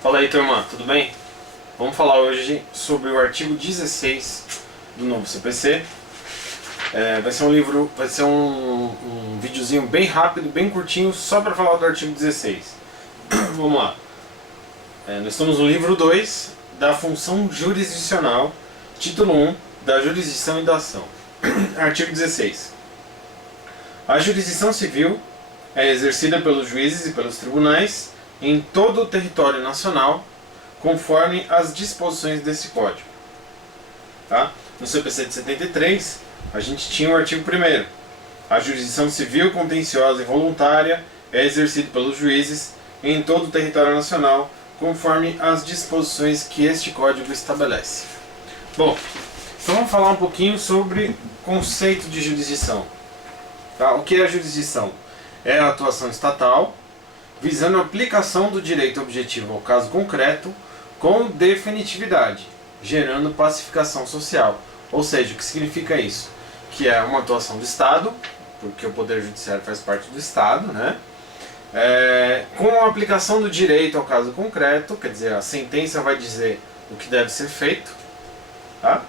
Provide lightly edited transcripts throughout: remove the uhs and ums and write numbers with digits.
Fala aí, turma, tudo bem? Vamos falar hoje sobre o artigo 16 do novo CPC. Vai ser um videozinho bem rápido, bem curtinho, só para falar do artigo 16. Vamos lá. Nós estamos no livro 2 da função jurisdicional, título 1, da jurisdição e da ação. Artigo 16. A jurisdição civil é exercida pelos juízes e pelos tribunais em todo o território nacional, conforme as disposições desse código. Tá? No CPC de 73, a gente tinha o artigo 1º. A jurisdição civil, contenciosa e voluntária é exercida pelos juízes em todo o território nacional, conforme as disposições que este código estabelece. Bom, então vamos falar um pouquinho sobre o conceito de jurisdição. Tá? O que é a jurisdição? É a atuação estatal, visando a aplicação do direito objetivo ao caso concreto com definitividade, gerando pacificação social. Ou seja, o que significa isso? Que é uma atuação do Estado, porque o Poder Judiciário faz parte do Estado, né? Com a aplicação do direito ao caso concreto, quer dizer, a sentença vai dizer o que deve ser feito, tá?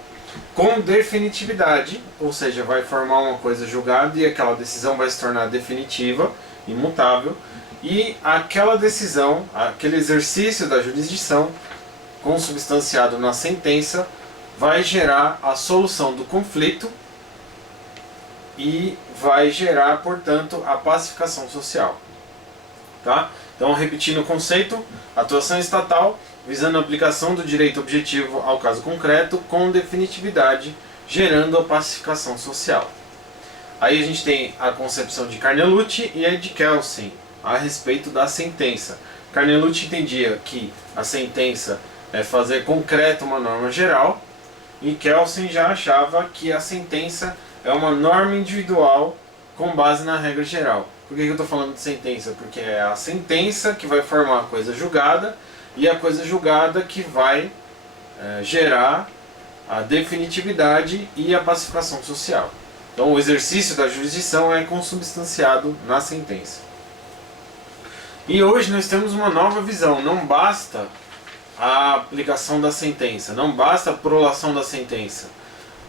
Com definitividade, ou seja, vai formar uma coisa julgada e aquela decisão vai se tornar definitiva, imutável, e aquela decisão, aquele exercício da jurisdição, consubstanciado na sentença, vai gerar a solução do conflito e vai gerar, portanto, a pacificação social. Tá? Então, repetindo o conceito, atuação estatal, visando a aplicação do direito objetivo ao caso concreto, com definitividade, gerando a pacificação social. Aí a gente tem a concepção de Carnelucci e a de Kelsen a respeito da sentença. Carnelucci entendia que a sentença é fazer concreta uma norma geral, e Kelsen já achava que a sentença é uma norma individual com base na regra geral. Por que eu estou falando de sentença? Porque é a sentença que vai formar a coisa julgada e a coisa julgada que vai gerar a definitividade e a pacificação social. Então o exercício da jurisdição é consubstanciado na sentença. E hoje nós temos uma nova visão. Não basta a aplicação da sentença, não basta a prolação da sentença.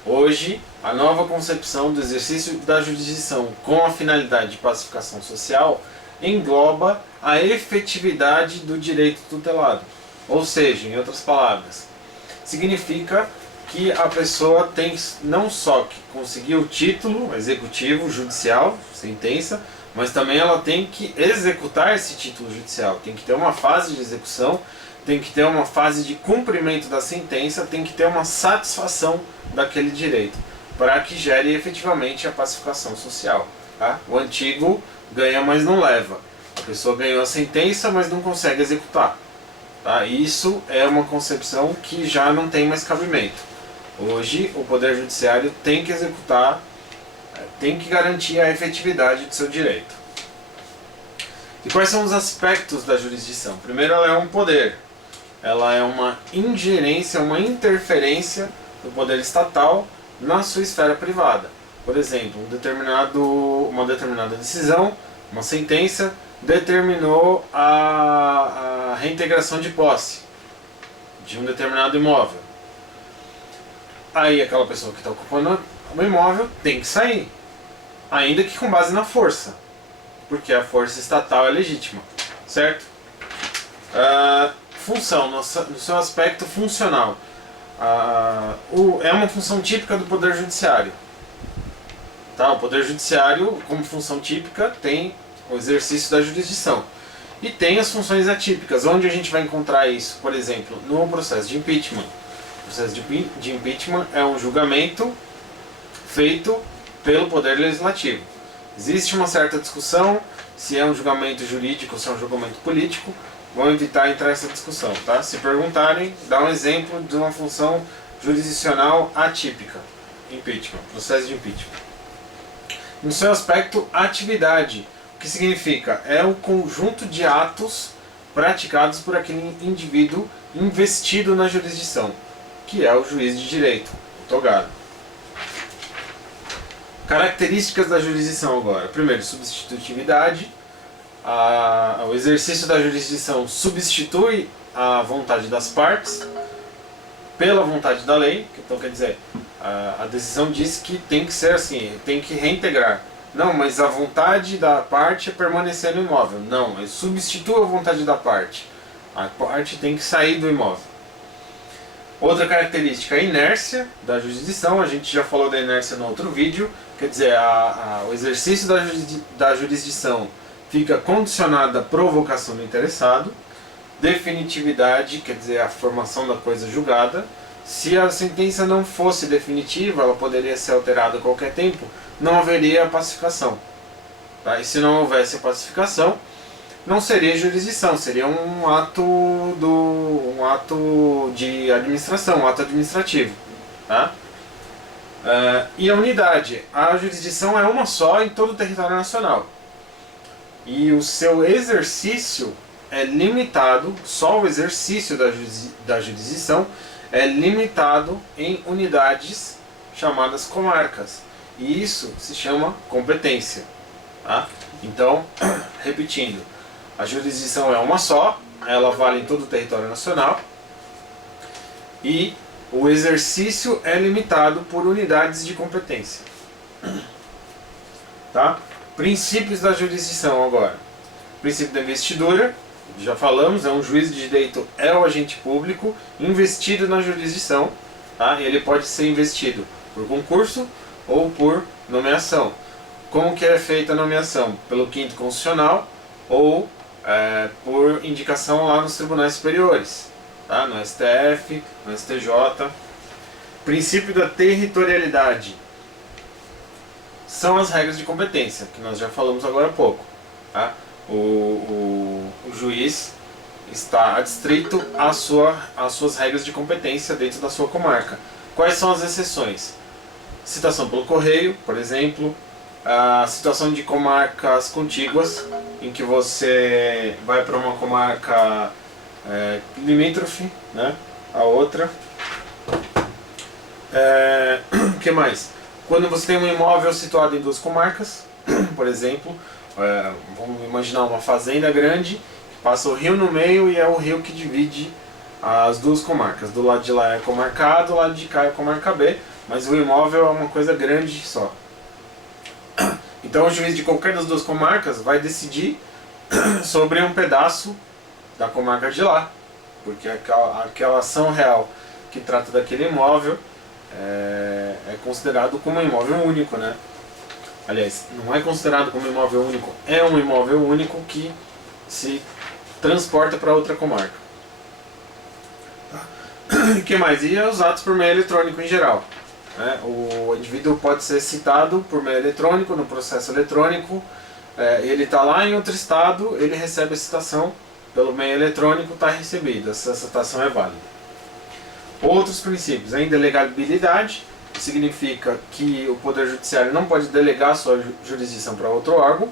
Hoje, a nova concepção do exercício da jurisdição com a finalidade de pacificação social engloba a efetividade do direito tutelado. Ou seja, em outras palavras, significa que a pessoa tem não só que conseguir o título executivo, judicial, sentença, mas também ela tem que executar esse título judicial, tem que ter uma fase de execução, tem que ter uma fase de cumprimento da sentença, tem que ter uma satisfação daquele direito, para que gere efetivamente a pacificação social. Tá? O antigo ganha, mas não leva. A pessoa ganhou a sentença, mas não consegue executar. Tá? Isso é uma concepção que já não tem mais cabimento. Hoje, o Poder Judiciário tem que executar, tem que garantir a efetividade do seu direito. E quais são os aspectos da jurisdição? Primeiro, ela é um poder. Ela é uma ingerência, uma interferência do poder estatal na sua esfera privada. Por exemplo, uma determinada decisão, uma sentença, determinou a reintegração de posse de um determinado imóvel. Aí aquela pessoa que está ocupando o imóvel tem que sair, ainda que com base na força, porque a força estatal é legítima, certo? Função, no seu aspecto funcional, é uma função típica do Poder Judiciário. Tá? O Poder Judiciário, como função típica, tem o exercício da jurisdição. E tem as funções atípicas. Onde a gente vai encontrar isso? Por exemplo, no processo de impeachment. O processo de impeachment é um julgamento feito pelo Poder Legislativo. Existe uma certa discussão se é um julgamento jurídico ou se é um julgamento político. Vou evitar entrar nessa discussão, tá? Se perguntarem, dá um exemplo de uma função jurisdicional atípica. Impeachment, processo de impeachment. No seu aspecto, atividade. O que significa? É o conjunto de atos praticados por aquele indivíduo investido na jurisdição, que é o juiz de direito, o togado. Características da jurisdição agora. Primeiro, substitutividade. o exercício da jurisdição substitui a vontade das partes pela vontade da lei. Então, quer dizer, a decisão diz que tem que ser assim, tem que reintegrar. Não, mas a vontade da parte é permanecer no imóvel. Não, ele substitui a vontade da parte. A parte tem que sair do imóvel. Outra característica, a inércia da jurisdição. A gente já falou da inércia no outro vídeo. Quer dizer, o exercício da jurisdição fica condicionado à provocação do interessado. Definitividade, quer dizer, a formação da coisa julgada. Se a sentença não fosse definitiva, ela poderia ser alterada a qualquer tempo, não haveria pacificação. Tá? E se não houvesse pacificação, não seria jurisdição, seria um ato de administração, um ato administrativo. Tá? E a unidade, a jurisdição é uma só em todo o território nacional. E o seu exercício é limitado, só o exercício da jurisdição é limitado em unidades chamadas comarcas. E isso se chama competência. Tá? Então, repetindo, a jurisdição é uma só, ela vale em todo o território nacional e o exercício é limitado por unidades de competência. Tá? Princípios da jurisdição agora. Princípio da investidura, já falamos, é um juiz de direito, é o agente público investido na jurisdição. Tá? E ele pode ser investido por concurso ou por nomeação. Como que é feita a nomeação? Pelo quinto constitucional ou por indicação lá nos tribunais superiores, tá? No STF, no STJ. Princípio da territorialidade são as regras de competência, que nós já falamos agora há pouco. Tá? O juiz está adstrito às suas regras de competência dentro da sua comarca. Quais são as exceções? Citação pelo correio, por exemplo, a situação de comarcas contíguas, em que você vai para uma comarca limítrofe, né, a outra. Que mais? Quando você tem um imóvel situado em duas comarcas, por exemplo, vamos imaginar uma fazenda grande, que passa o rio no meio e é o rio que divide as duas comarcas. Do lado de lá é comarca A, do lado de cá é comarca B, mas o imóvel é uma coisa grande só. Então o juiz de qualquer das duas comarcas vai decidir sobre um pedaço da comarca de lá, porque aquela ação real que trata daquele imóvel é considerado como um imóvel único, né? Aliás, não é considerado como imóvel único, é um imóvel único que se transporta para outra comarca. O que mais? E os atos por meio eletrônico em geral. O indivíduo pode ser citado por meio eletrônico, no processo eletrônico, ele está lá em outro estado, ele recebe a citação pelo meio eletrônico, está recebida, essa citação é válida. Outros princípios, a indelegabilidade, significa que o Poder Judiciário não pode delegar sua jurisdição para outro órgão.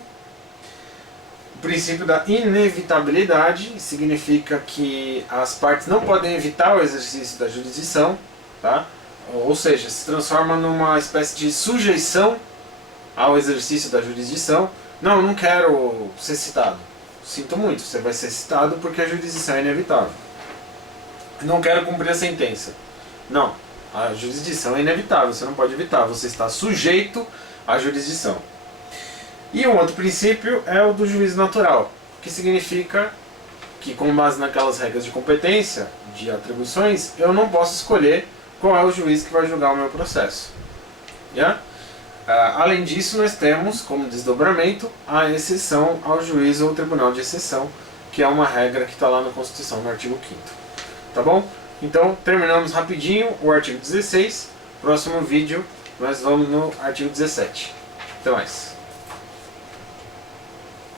O princípio da inevitabilidade significa que as partes não podem evitar o exercício da jurisdição, tá? Ou seja, se transforma numa espécie de sujeição ao exercício da jurisdição. Não, eu não quero ser citado. Sinto muito, você vai ser citado porque a jurisdição é inevitável. Não quero cumprir a sentença. Não, a jurisdição é inevitável, você não pode evitar, você está sujeito à jurisdição. E um outro princípio é o do juízo natural, que significa que, com base naquelas regras de competência, de atribuições, eu não posso escolher qual é o juiz que vai julgar o meu processo. Yeah? Além disso, nós temos como desdobramento a exceção ao juiz ou tribunal de exceção, que é uma regra que está lá na Constituição, no artigo 5º. Tá bom? Então, terminamos rapidinho o artigo 16. Próximo vídeo, nós vamos no artigo 17. Até mais.